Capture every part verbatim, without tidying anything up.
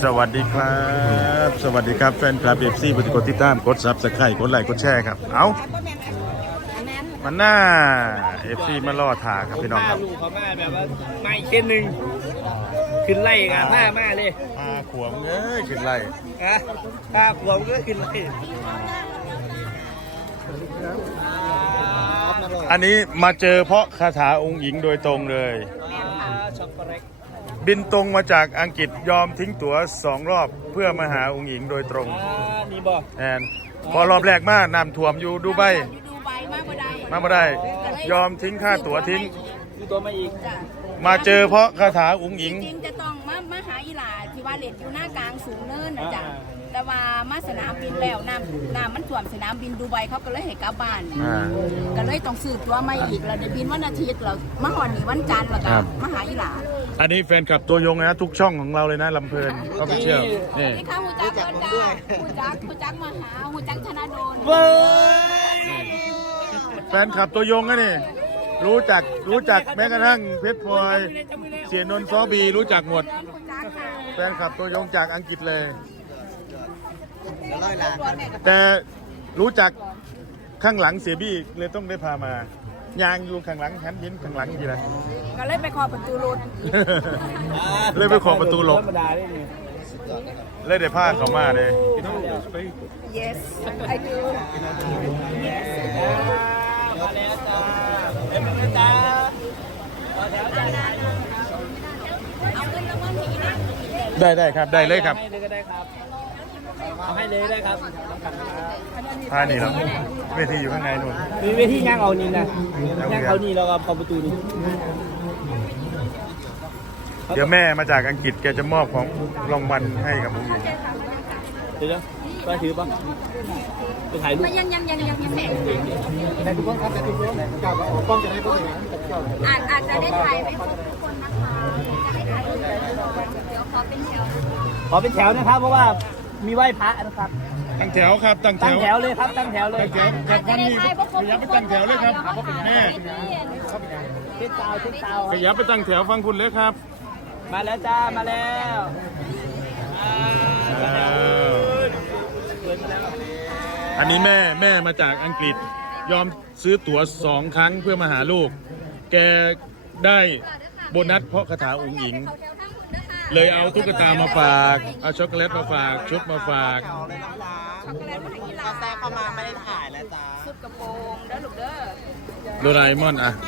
วัสดีครับสวัสดีครับแฟนคลับเอฟซีบุตรกดติดตามกดซับสไครต์กดไลค์กดแชร์ครับเอามันหน้าเอฟซีมาล่อถาครับพี่น้องครับลูกเขามาแบบว่าไม่เช่นหนึ่งขึ้นไล่กันหน้ามาเลยพาขวงเอ้ยขึ้นไล่ฮะถ้าขวงก็ขึ้นไล่อันนี้มาเจอเพราะคาถาองค์หญิงโดยตรงเลยช็อกโกแลตบินตรงมาจากอังกฤษยอมทิ้งตั๋วสองรอบเพื่อมาหาองค์หญิงโดยตรงนี่บอกแอนพอรอบแรกมาน้ำท่วมอยู่ดูใบมาไม่ได้ยอมทิ้งค่าตั๋วทิ้งตัวมาอีกมาเจอเพราะคาถาองค์หญิงจริงจะต้องมามาหาอีหลาที่ว่าเล็ดอยู่หน้ากลางสูงเนินนะจ๊ะแต่ว่ามาสนามบินแล้วน้ำน้ำมันท่วมสนามบินดูไบเขาก็เลยให้กลับบ้านก็เลยต้องสืบตัวมาอีกเราได้บินวันอาทิตย์เรามาหอนนี่วันจันทร์แล้วก็มาหาอีหลาอันนี้แฟนคลับตัวยงนะทุกช่องของเราเลยนะลำเพลินก็ไปเชื่อนี่นี่ค่ะหูจักเดินจ้าหูจักหูจักมาหาหูจักธนาโดนแฟนคลับตัวยงนะนี่รู้จักรู้จักแม้กระทั่งเพชรพลอยเสียนนท์ซอบีรู้จักหมดแฟนคลับตัวยงจากอังกฤษเลยแต่รู้จักข้างหลังเสียบี้เลยต้องได้พามายางอยู่ข้างหลังหันยินข้างหลังกี่ไรก็เลยไปขอประตูรถเลยไปขอประตูหลบเลยได้ผ้าเขามาเลย yes I do มาแล้วจ้าเอ็มเอ็มจ้าเอาเงินรางวัลที่นั่งได้ได้ครับได้เลยครับให้เลยก็ได้ครับเอาให้เลยได้ครับพานี่เราเวทีอยู่ข้างในนู่นมีเวทีย่างเอานี่นะย่างเอานี่แล้วก็พอประตูดูเดี๋ยวแม่มาจากอังกฤษแกจะมอบของรางวัลให้กับผมอีกเดี๋ยวไปถือป่ะไปถ่ายรูปยังยังยังยังยังแม่แต่ทุกคนครับแต่ทุกคนเก่ากับกล้องจะได้ก็ได้อาจอาจจะได้ถ่ายไม่ครบทุกคนนะคะจะให้ถ่ายรูปเดี๋ยวขอเป็นแถวขอเป็นแถวนะครับเพราะว่ามีไหว้พระนะครับตั้งแถวครับตั้งแถวตั้งแถวเลยครับตั้งแถวเลยตั้งแถวจากท่านนี้ขยับไปตั้งแถวเลยครับแม่เช็ดเตาเช็ดเตาขยับไปตั้งแถวฟังคุณเลยครับมาแล้วจ้ามาแล้วอันนี้แม่แม่มาจากอังกฤษยอมซื้อตั๋วสองครั้งเพื่อมาหาลูกแกได้โบนัสเพราะคาถาองค์หญิงเลยเอาตุ๊กตามาฝากเอาช็อกโกแลตมาฝากชุดมาฝากช็อกโกแลตมาให้กีฬาแต่เข้ามาไม่ได้ถ่ายแล้วจ้าสุดกระโปรงเด้อลูกเด้อโดราเอมอนอ่ะ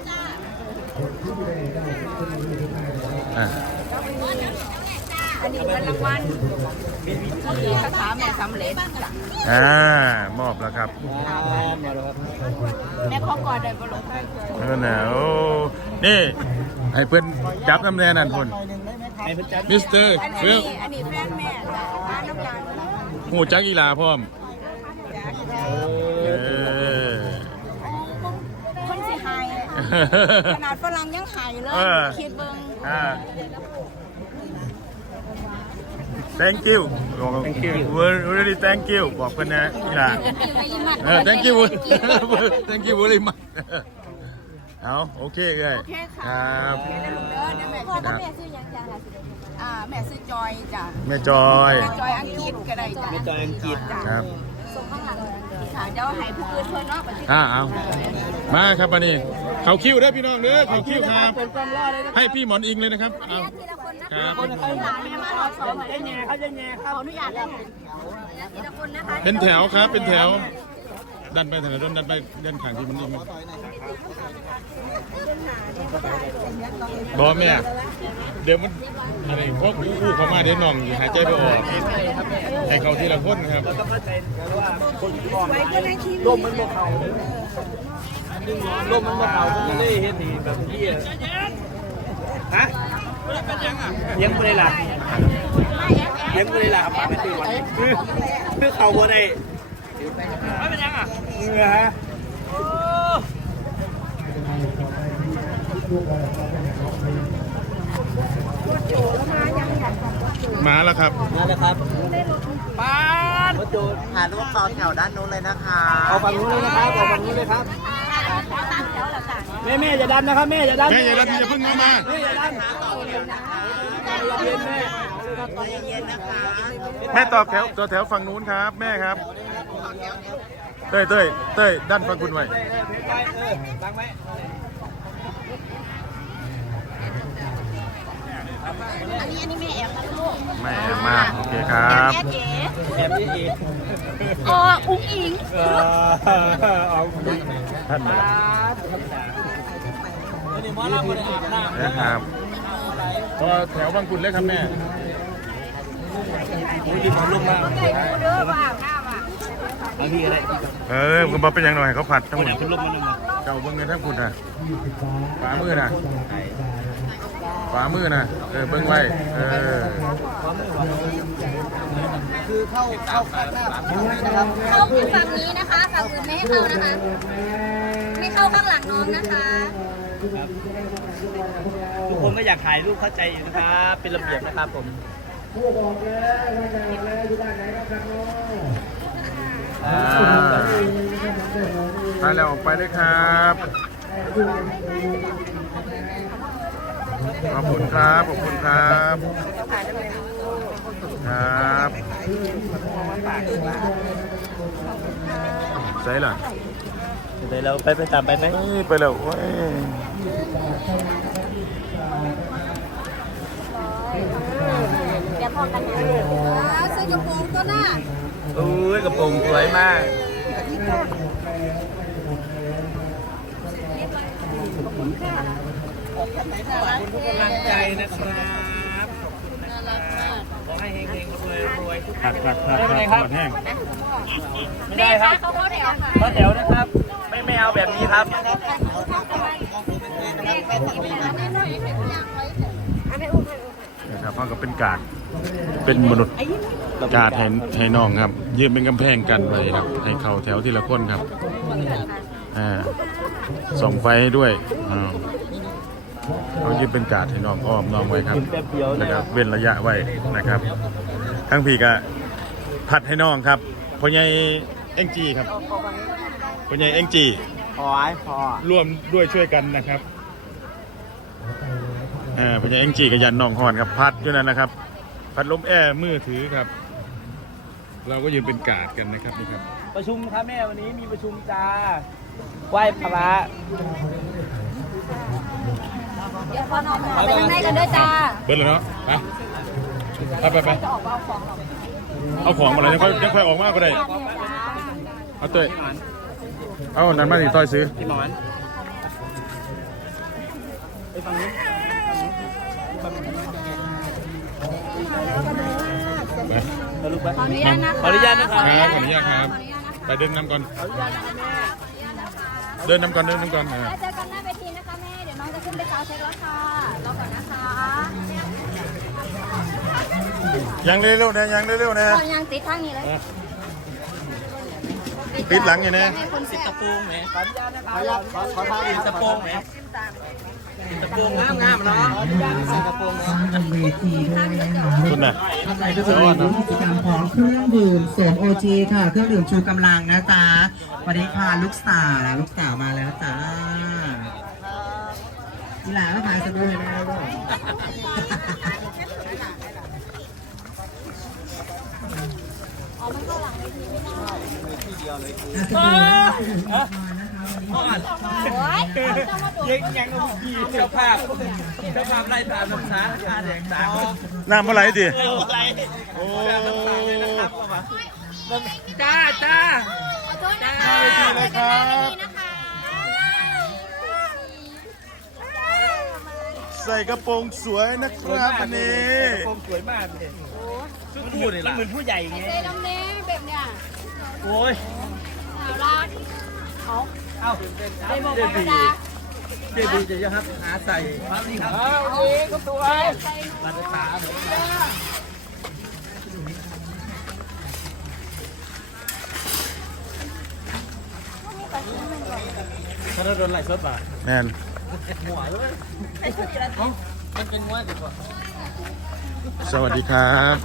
อ่ะอันนี้เป็นรางวัลที่คาถาแม่สำเร็จอ่ามอบแล้วครับแม่ขอกอดได้บ่ลูกเออหนาวนี่ให้เพื่อนจับน้ำแน่นั่นคนมิสเตอร์เฟื่องอันนี้แฟนแม่บ้านน้ำยาหูจักอีลาพร้อมคนสิหายขนาดฝรั่งยังหายเลยคิดเบิ่ง thank you thank you really thank you บอกกันนะอีหล่าเออ thank you thank you very much เอาโอเคเลยครับพ่อกับแม่ซื้อยังจ้าอ่าแม่ซื้อจอยจ้ะแม่จอยแม่จอยอังกฤษก็ได้จ้ะแม่จอยอังกฤษครับส่งข้างหลังค่ะเดี๋ยวให้ผู้อื่นเพิ่นเนาะอ่าเอามาครับปานี่เขาคิวได้พี่น้องเด้อเขาคิวครับให้พี่หมอนอิงเลยนะครับเอาครับเป็นแถวครับเป็นแถวดันไปถนนดันไปเดินขางที่มันอิงบอแม่เดี๋ยวมันอะไรพวกคู่เขามาเดี๋ยวน้องหายใจไปออกให้เขาทีละคนครับลมมันบกเขาลมมันบกเขาผมเลยเห็นดีแบบที่ฮะยังไม่ได้หลับยังไม่ได้หลับปากไม่ตื่นวันเพื่อเขาบัวได้ไม่เป็นยังอ่ะเหงื่อฮะมาแล้วครับมาแล้วครับบ้านรถจูดถ่ายรูปต่อแถวด้านนู้นเลยนะคะเอาฝั่งนู้นเลยนะครับเอาฝั่งนู้นเลยครับแม่แม่จะดันนะครับแม่จะดันแม่อย่าดันอย่าเพิ่งเข้ามาแม่อย่าดันเย็นแม่เย็นๆนะคะแม่ต่อแถวต่อแถวฝั่งนู้นครับแม่ครับเต้ยเต้ยเต้ยด้านฝั่งคุณไว้ไปเออตั้งไว้อันนี้อันนี้แม่แอบนะลูกแม่มาโอเคครับแม่เก๋แบบนี้อีกอ๋ออุ้งอิงเออเอาท่านมาวันนี้หมอลำมาได้อาบน้ำนะครับต่อแถวบางกุฎเลยครับแม่อุ้ยรีบเอาลงมาไก่ปูเด้อว่าข้าวอ่ะเอาพี่ก็ได้เออคุณบอกเป็นยังหน่อยเขาผัดทั้งหมดขึ้นลงมาหนึ่งนะเจ้าเบิ้งเงินทั้งคุณนะขวามือนะขวามือนะเออเบิ้งไว้เออคือเข้าเข้าข้างหน้านะครับเข้าเพียงฝั่งนี้นะคะฝั่งอื่นไม่ให้เข้านะคะ ไม่เข้าข้างหลังน้องนะคะทุกคนก็อยากถ่ายรูปเข้าใจอยู่นะครับเป็นระเบียบนะครับผมอ่าไปแล้วออกไปเลยครับขอบคุณครับขอบคุณครับครับใช่เหรอเดี๋ยวเราไปไปตามไปไหมเอ้ยไปแล้วเว้ยเดี๋ยวพอกันนะซื้อกระโปรงก็น่าอุ้ยกระโปรงสวยมากขอบคุณทุกกำลังใจนะครับขอให้เฮงๆรวยรวยทุกผัดผัดผัดไม่ผัเป็นไรดครับผัดแห้งไม่ได้ครับเขาเข้าแถวค่ะเข้าแถวนะครับ ไม่ไม่เอาแบบนี้ครับนะครับพ่อก็เป็นกาดเป็นมนุษย์กาดให้ให้น้องครับ ยืนเป็นกำแพงกันไว้ครับ ให้เขาแถวที่ละคนครับอ่าส่องไฟให้ด้วยอ่าเขายืนเป็นกาดให้น้องอ้อมน้องไว้ครับนะครับเว้นระยะไว้นะครับ ทั้งพี่ก็ผัดให้น้องครับพ่อใหญ่เอ็งจีครับพ่อใหญ่เอ็งจีพอไอ้พอร่วมด้วยช่วยกันนะครับอ่าพ่อใหญ่เอ็งจีกับยันน้องหอนครับพัดอยู่นั่นนะครับ พัดลมแอร์มือถือครับ เราก็ยืนเป็นกาดกันนะครับนี่ครับประชุมครับแม่วันนี้มีประชุมจ้าไหว้พระเดี๋ยวพอน้องไปข้างในกันด้วยจ้าเบิร์ดเลยเนาะไปไปไปไปเอาของมาเลยยังค่อยยังค่อยออกมาก็ได้เอาเตยเอานั้นมาสิต้อยซื้อพี่หมอนไปฝั่งนี้ไปเอาลูกไปขออนุญาตนะคะขออนุญาตนะคครับ รับขออนุญาตครับไปเดินนำก่อนเดินนำก่อนเดินนำก่อนอ่าแล้วเจอกันหน้าเวทีนะคะแม่ เดี๋ยวน้องจะขึ้นไปซาวเช็คแล้วค่ะรอก่อนนะคะยังเร็วๆนะยังเร็วๆนะตอนยังติดข้างนี้เลยติดหลังอยู่นะให้คนแซ่ตะบปูไหมขออนุญาตนะครับขอขอทางตะปูไหมตะปูงามงามเนาะตะปูเนาะบนเวทีด้วยนะคะคุณน่ะทำไมก็จะเป็นกิจกรรมของเครื่องดื่มโสมโอจีค่ะ เครื่องดื่มชูกำลังนะจ๊ะสวัสดีค่ะลูกสาวลูกสาวมาแล้วจ้าอีหลาก็พาสนุกเลยนะลูก อาจจะเป็นนะคะวันนี้ยังยังเอาพี่เจ้าภาพเจ้าภาพไล่ตามน้ำสาคาแดงตาน้ำอะไรดิอะไรโอ้น้ำสาเลยนะครับจ้าจ้าขอโทษนะคะเจอกันหน้าเวทีนะคะใส่กระโปรงสวยนะครับวันนี้กระโปรงสวยมากเลยชุดพูดเลยล่ะเหมือนผู้ใหญ่ไงเจ๊ลำเน้แบบเนี้ยโอ้ยน่ารักเอาเอ้าไปบอกเด็ธรดรมดีดาเด็ดดีจะยังครับหาใส่ครับนี่ครับโอเคก็ตัวบัตรขาผมถ้าเราโดนไหลซดป่ะแมนหัวเลยมันเป็นว่าดีกว่าสวัสดีครับ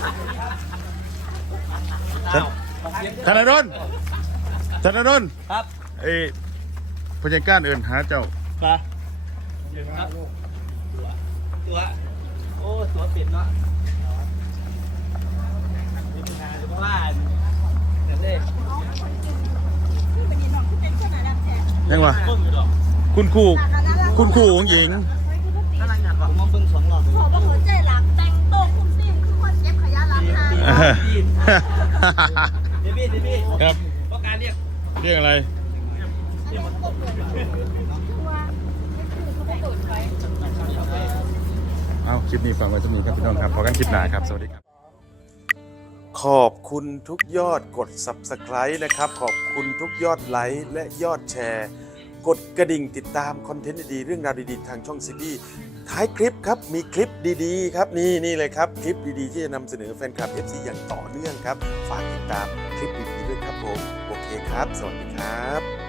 ธนดลธนดลครับเอ้พยาการเอินหาเจ้ามาครับตัวตัวโอ้ตัวเป็ดเนาะยังวะคุณครูคุณครูองค์หญิงผมมาเบิ่งสองรอบขอบอกหัวใจหลังแต่งโตวคุ้มซิ่งคือคนเก็บขยะหลังทางเดบี้เดบี้ครับเพราะการเรียกเรียกอะไรเอาคลิปนี้ฟังไว้จะมีครับพี่น้องครับพอกันคลิปหน้าครับสวัสดีครับขอบคุณทุกยอดกด ซับสไครบ์ นะครับขอบคุณทุกยอดไลค์และยอดแชร์ กดกระดิ่งติดตามคอนเทนต์ดีๆเรื่องราวดีๆทางช่องซีบีท้ายคลิปครับมีคลิปดีๆครับนี่นี่เลยครับคลิปดีๆที่จะนำเสนอแฟนคลับ เอฟ ซี อย่างต่อเนื่องครับฝากติดตามคลิปดีๆด้วยครับผมโอเคครับสวัสดีครับ